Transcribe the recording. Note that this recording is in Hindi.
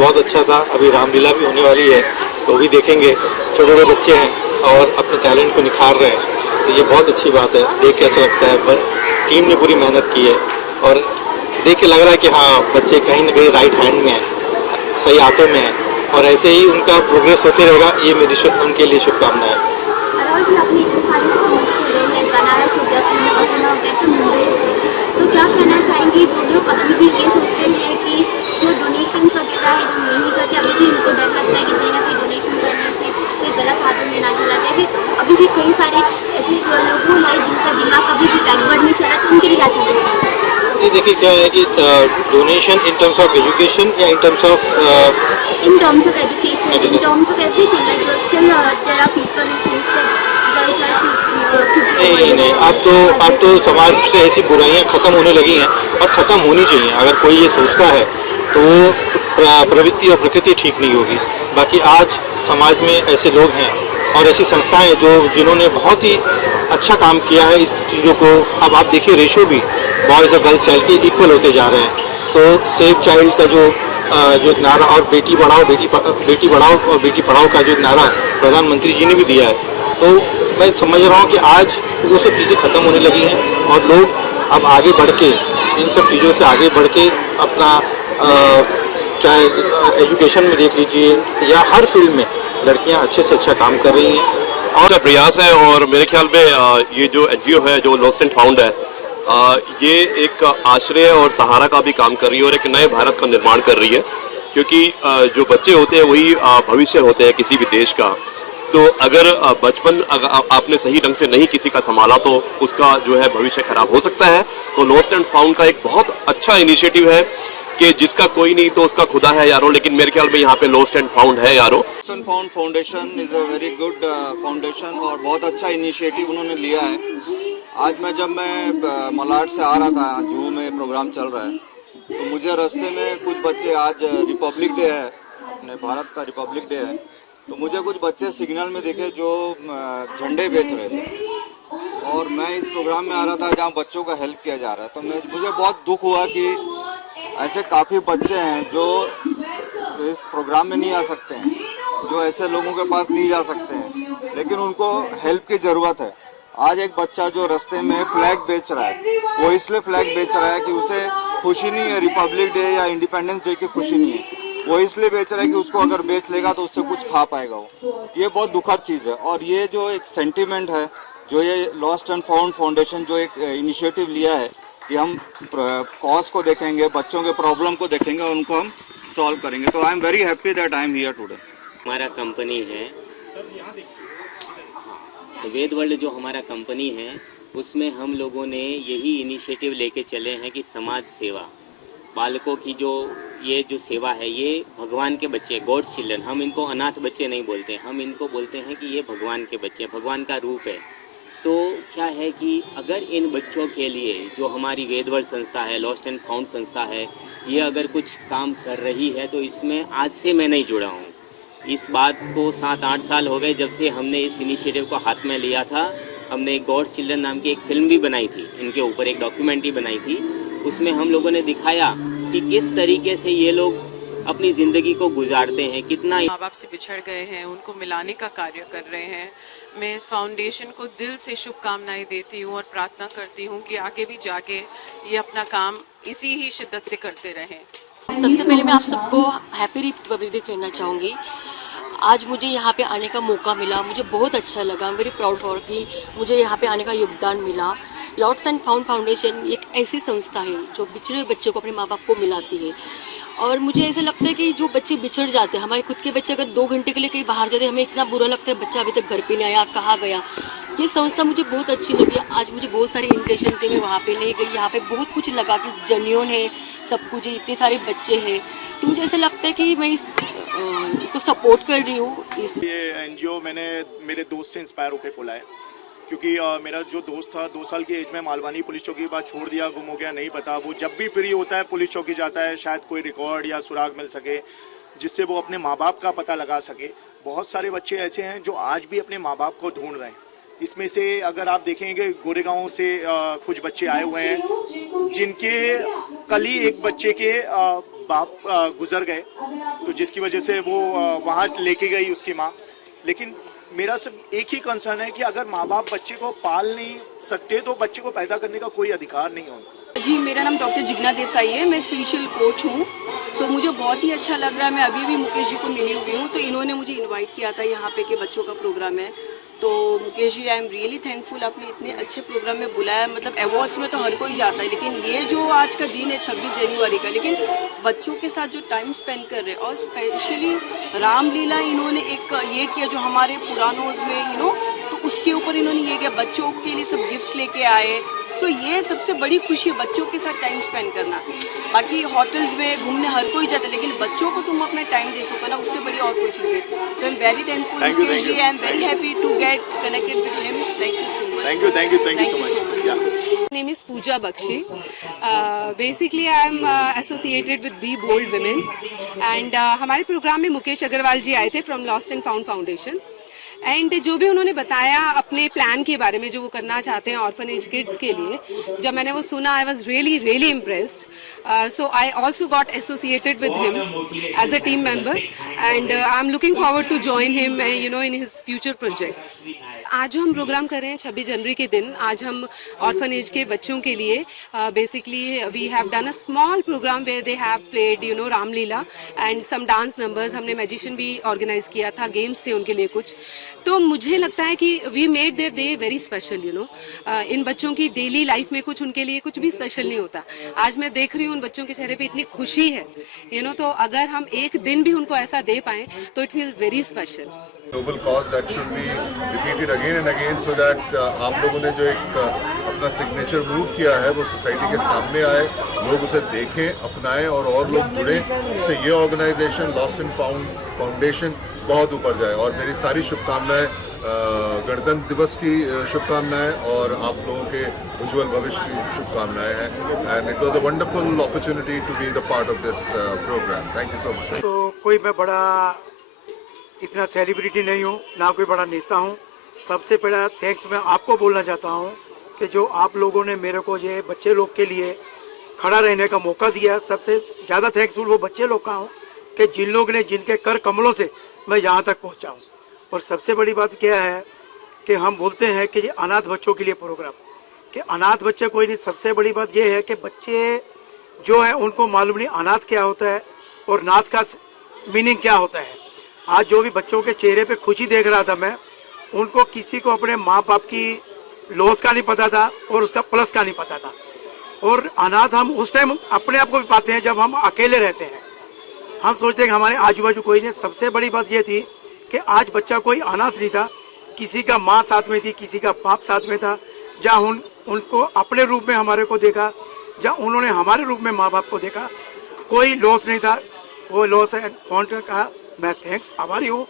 बहुत अच्छा था। अभी रामलीला भी होने वाली है तो भी देखेंगे। छोटे छोटे बच्चे हैं और अपने टैलेंट को निखार रहे हैं, तो ये बहुत अच्छी बात है। देख के ऐसा लगता है टीम ने पूरी मेहनत की है और देख के लग रहा है कि हाँ, बच्चे कहीं ना कहीं राइट हैंड में है, सही हाथों में है और ऐसे ही उनका प्रोग्रेस होते रहेगा। ये मेरी उनके लिए शुभकामनाएं। और जी आपने इतने सारे स्कूल्स खोले हैं, बनारस हो गया, पुणे हो गया, फिर मुंबई हो गया, तो क्या कहना चाहेंगे जो लोग अभी भी ये सोचते हैं कि जो डोनेशंस वगैरह है जो नहीं करते, अभी भी उनको डर लगता है कि कहीं ना कहीं डोनेशन करने से कोई गलत हाथों में ना चला जाए, फिर अभी भी कई सारे ऐसे लोगों हैं जिनका दिमाग अभी भी बैकवर्ड में चला, तो उनके लिए क्या कहना चाहिए? ये देखिए क्या है कि donation in terms of education या in terms of In terms of education, in terms of everything, like still there are people who think that girls are should नहीं नहीं, अब तो समाज से ऐसी बुराइयां खत्म होने लगी हैं और ख़त्म होनी चाहिए। अगर कोई ये सोचता है तो प्रवृत्ति और प्रकृति ठीक नहीं होगी। बाकी आज समाज में ऐसे लोग हैं और ऐसी संस्थाएं जिन्होंने बहुत ही अच्छा काम किया है इस चीज़ों को। अब आप देखिए रेशो भी बॉयज़ और गर्ल्स चाइल्ड के इक्वल होते जा रहे हैं। तो सेव चाइल्ड का जो नारा और बेटी बढ़ाओ और बेटी पढ़ाओ का जो नारा प्रधानमंत्री जी ने भी दिया है, तो मैं समझ रहा हूँ कि आज वो सब चीज़ें ख़त्म होने लगी हैं और लोग अब आगे बढ़ के इन सब चीज़ों से आगे बढ़ के अपना चाहे एजुकेशन में देख लीजिए या हर फील्ड में लड़कियां अच्छे से अच्छा काम कर रही हैं और प्रयास है। और मेरे ख्याल में ये जो एनजीओ है जो लॉस्ट एंड फाउंड है, ये एक आश्रय और सहारा का भी काम कर रही है और एक नए भारत का निर्माण कर रही है। क्योंकि जो बच्चे होते हैं वही भविष्य होते हैं किसी भी देश का। तो अगर बचपन आपने सही ढंग से नहीं किसी का संभाला तो उसका जो है भविष्य खराब हो सकता है। तो लॉस्ट एंड फाउंड का एक बहुत अच्छा इनिशिएटिव है कि जिसका कोई नहीं तो उसका खुदा है यारो, लेकिन मेरे ख्याल में यहाँ पे लॉस्ट एंड फाउंड है यारो। Lost and found foundation is a very good foundation और बहुत अच्छा इनिशिएटिव उन्होंने लिया है। आज जब मैं मलाड से आ रहा था, जूहू में प्रोग्राम चल रहा है, तो मुझे रास्ते में कुछ बच्चे, आज रिपब्लिक डे है, अपने भारत का रिपब्लिक डे है, तो मुझे कुछ बच्चे सिग्नल में दिखे जो झंडे बेच रहे थे और मैं इस प्रोग्राम में आ रहा था जहाँ बच्चों का हेल्प किया जा रहा है। तो मुझे बहुत दुख हुआ कि ऐसे काफ़ी बच्चे हैं जो इस प्रोग्राम में नहीं आ सकते हैं, जो ऐसे लोगों के पास नहीं जा सकते हैं, लेकिन उनको हेल्प की ज़रूरत है। आज एक बच्चा जो रास्ते में फ्लैग बेच रहा है, वो इसलिए फ्लैग बेच रहा है कि उसे खुशी नहीं है, रिपब्लिक डे या इंडिपेंडेंस डे की खुशी नहीं है, वो इसलिए बेच रहा है कि उसको अगर बेच लेगा तो उससे कुछ खा पाएगा वो। ये बहुत दुखद चीज़ है। और ये जो एक सेंटिमेंट है, जो ये लॉस्ट एंड फाउंड फाउंडेशन जो एक इनिशिएटिव लिया है कि हम कॉज को देखेंगे, बच्चों के प्रॉब्लम को देखेंगे और उनको हम सॉल्व करेंगे। तो आई am very happy that I am here today. हमारा कंपनी है तो वेद वर्ल्ड, जो हमारा कंपनी है उसमें हम लोगों ने यही इनिशिएटिव लेके चले हैं कि समाज सेवा, बालकों की जो सेवा है, ये भगवान के बच्चे, गॉड्स चिल्ड्रन। हम इनको अनाथ बच्चे नहीं बोलते, हम इनको बोलते हैं कि ये भगवान के बच्चे, भगवान का रूप है। तो क्या है कि अगर इन बच्चों के लिए जो हमारी वेद वर्ल्ड संस्था है, लॉस्ट एंड फाउंड संस्था है, ये अगर कुछ काम कर रही है तो इसमें आज से मैं नहीं जुड़ा हूँ। इस बात को 7-8 साल हो गए जब से हमने इस इनिशिएटिव को हाथ में लिया था। हमने एक गॉड्स चिल्ड्रन नाम की एक फिल्म भी बनाई थी, इनके ऊपर एक डॉक्यूमेंट्री बनाई थी। उसमें हम लोगों ने दिखाया कि किस तरीके से ये लोग अपनी ज़िंदगी को गुजारते हैं, कितना माँ बाप से बिछड़ गए हैं, उनको मिलाने का कार्य कर रहे हैं। मैं इस फाउंडेशन को दिल से शुभकामनाएं देती हूँ और प्रार्थना करती हूँ कि आगे भी जाके ये अपना काम इसी ही शिद्दत से करते रहें। सबसे पहले मैं आप सबको हैप्पी रिपब्लिक डे कहना चाहूँगी। आज मुझे यहाँ पे आने का मौका मिला, मुझे बहुत अच्छा लगा। वेरी प्राउड फॉर कि मुझे यहाँ पे आने का योगदान मिला। लॉस्ट एंड फाउंड फाउंडेशन एक ऐसी संस्था है जो बिछड़े हुए बच्चों को अपने माँ बाप को मिलाती है। और मुझे ऐसा लगता है कि जो बच्चे बिछड़ जाते हैं, हमारे खुद के बच्चे अगर 2 घंटे के लिए कहीं बाहर जाते हैं, हमें इतना बुरा लगता है बच्चा अभी तक घर पे नहीं आया, कहाँ गया। ये संस्था मुझे बहुत अच्छी लगी। आज मुझे बहुत सारे इन्विटेशन थे, मैं वहाँ पे नहीं गई। यहाँ पे बहुत कुछ लगा कि जेन्युइन है सब कुछ, इतने सारे बच्चे हैं, तो मुझे ऐसा लगता है कि मैं इसको सपोर्ट कर रही हूँ। ये एनजीओ मैंने मेरे दोस्त से इंस्पायर होकर खोला है, क्योंकि मेरा जो दोस्त था 2 साल की एज में मालवानी पुलिस चौकी के बाद छोड़ दिया, गुम हो गया, नहीं पता। वो जब भी फ्री होता है पुलिस चौकी जाता है, शायद कोई रिकॉर्ड या सुराग मिल सके जिससे वो अपने माँ बाप का पता लगा सके। बहुत सारे बच्चे ऐसे हैं जो आज भी अपने माँ बाप को ढूंढ रहे हैं। इसमें से अगर आप देखेंगे गोरेगांव से कुछ बच्चे आए हुए हैं जिनके कल ही एक बच्चे के बाप गुजर गए, तो तो जिसकी वजह से वो वहाँ लेके गई उसकी माँ। लेकिन मेरा सब एक ही कंसर्न है कि अगर माँ बाप बच्चे को पाल नहीं सकते तो बच्चे को पैदा करने का कोई अधिकार नहीं है उनको। जी, मेरा नाम डॉक्टर जिग्ना देसाई है, मैं स्पिरिचुअल कोच हूँ। सो मुझे बहुत ही अच्छा लग रहा है, मैं अभी भी मुकेश जी को मिली हुई हूँ, तो इन्होंने मुझे इनवाइट किया था यहाँ पे कि बच्चों का प्रोग्राम है। तो Mukesh ji, I am really thankful, आपने इतने अच्छे प्रोग्राम में बुलाया। मतलब अवार्ड्स में तो हर कोई जाता है, लेकिन ये जो आज का दिन है 26 जनवरी का, लेकिन बच्चों के साथ जो टाइम स्पेंड कर रहे हैं, और स्पेशली रामलीला इन्होंने एक ये किया जो हमारे पुरानों में तो उसके ऊपर इन्होंने ये किया, बच्चों के लिए सब गिफ्ट्स लेके आए। सो ये सबसे बड़ी खुशी है, बच्चों के साथ टाइम स्पेंड करना। बाकी होटल्स में घूमने हर कोई जाता है, लेकिन बच्चों को तुम अपना टाइम दे सको ना, उससे बड़ी और कोई चीज़ है। So I am very thankful Mukesh ji, I am very happy to get connected with him. Thank you so much. Thank you so much. My name is Pooja Bakshi. Basically, I am associated with Be Bold Women, and हमारे प्रोग्राम में मुकेश अग्रवाल जी आए थे from lost and found foundation. And जो भी उन्होंने बताया अपने प्लान के बारे में जो वो करना चाहते हैं ऑर्फनेज किड्स के लिए, जब मैंने वो सुना I was really impressed. So I also got associated with him as a team member, and I am looking forward to join him in his future projects. आज जो हम प्रोग्राम कर रहे हैं 26 जनवरी के दिन, आज हम ऑर्फनेज के बच्चों के लिए basically we have done a small program where they have played Ramlila and some dance numbers. हमने मैजिशियन भी ऑर्गेनाइज किया था, गेम्स थे उनके लिए कुछ। तो मुझे लगता है कि we made their day very special. इन बच्चों की डेली लाइफ में कुछ उनके लिए कुछ भी स्पेशल नहीं होता। आज मैं देख रही हूँ उन बच्चों के चेहरे पे इतनी खुशी है तो अगर हम एक दिन भी उनको ऐसा दे पाएँ तो it feels very special. Global cause that should be repeated again and again so that आप लोगों ने जो एक अपना सिग्नेचर मूव किया है वो सोसाइटी के सामने आए, लोग उसे देखें, अपनाएं और लोग जुड़ें, इससे ये organization lost and found foundation बहुत ऊपर जाए। और मेरी सारी शुभकामनाएं, गणतंत्र दिवस की शुभकामनाएं और आप लोगों के उज्जवल भविष्य की शुभकामनाएं हैं। And it was a wonderful opportunity to be the part of this program. Thank you so much. तो कोई मैं बड़ा इतना सेलिब्रिटी नहीं हूँ, ना कोई बड़ा नेता हूँ। सबसे पहला थैंक्स मैं आपको बोलना चाहता हूँ कि जो आप लोगों ने मेरे को ये बच्चे लोग के लिए खड़ा रहने का मौका दिया। सबसे ज़्यादा थैंक्सफुल वो बच्चे लोग का हूँ कि जिन लोग ने जिनके कर कमलों से मैं यहाँ तक पहुँचा हूँ। और सबसे बड़ी बात क्या है कि हम बोलते हैं कि ये अनाथ बच्चों के लिए प्रोग्राम, कि अनाथ बच्चे कोई नहीं। सबसे बड़ी बात ये है कि बच्चे जो है उनको मालूम नहीं अनाथ क्या होता है और नाथ का मीनिंग क्या होता है। आज जो भी बच्चों के चेहरे पे खुशी देख रहा था मैं, उनको किसी को अपने माँ बाप की लॉस का नहीं पता था और उसका प्लस का नहीं पता था। और अनाथ हम उस टाइम अपने आप को भी पाते हैं जब हम अकेले रहते हैं, हम सोचते हैं कि हमारे आजू बाजू कोई नहीं। सबसे बड़ी बात ये थी कि आज बच्चा कोई अनाथ नहीं था, किसी का माँ साथ में थी, किसी का बाप साथ में था। जहाँ उनको अपने रूप में हमारे को देखा, जहाँ उन्होंने हमारे रूप में माँ बाप को देखा, कोई लॉस नहीं था। वो लॉस एंड फाउंड का मैं थैंक्स आभारी हूँ।